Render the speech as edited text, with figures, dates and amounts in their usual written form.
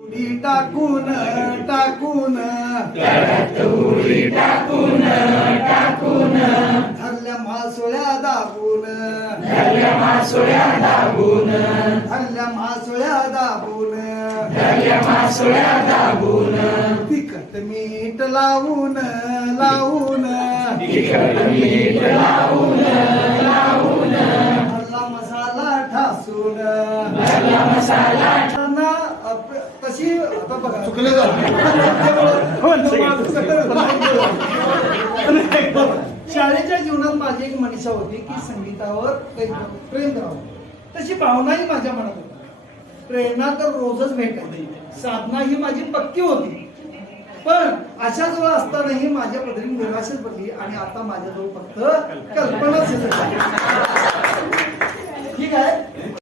उडी टाकून टाकून उडी टाकून टाकून धरल्या मासोळ्या दाबून धरल्या मासोळ्या दाबून धरल्या मासोळ्या दाबून धरल्या मासोळ्या दाबून तिखट मीठ लावून लावून तिखट मीठ लावून लावून भरला मसाला ठासून भरला मसाला ना तशी आता बघा चुकले शाळेच्या जीवनात माझी एक मनीषा होती की संगीतावर प्रेम करावं, तशी भावनाही माझ्या मनात होती. प्रेरणा तर रोजच भेटायची, साधना ही माझी पक्की होती. पण अशाच वेळा असतानाही माझ्या पदरी निराशच पडली आणि आता माझ्याजवळ फक्त कल्पनाच शिल्लक आहे. ठीक आहे.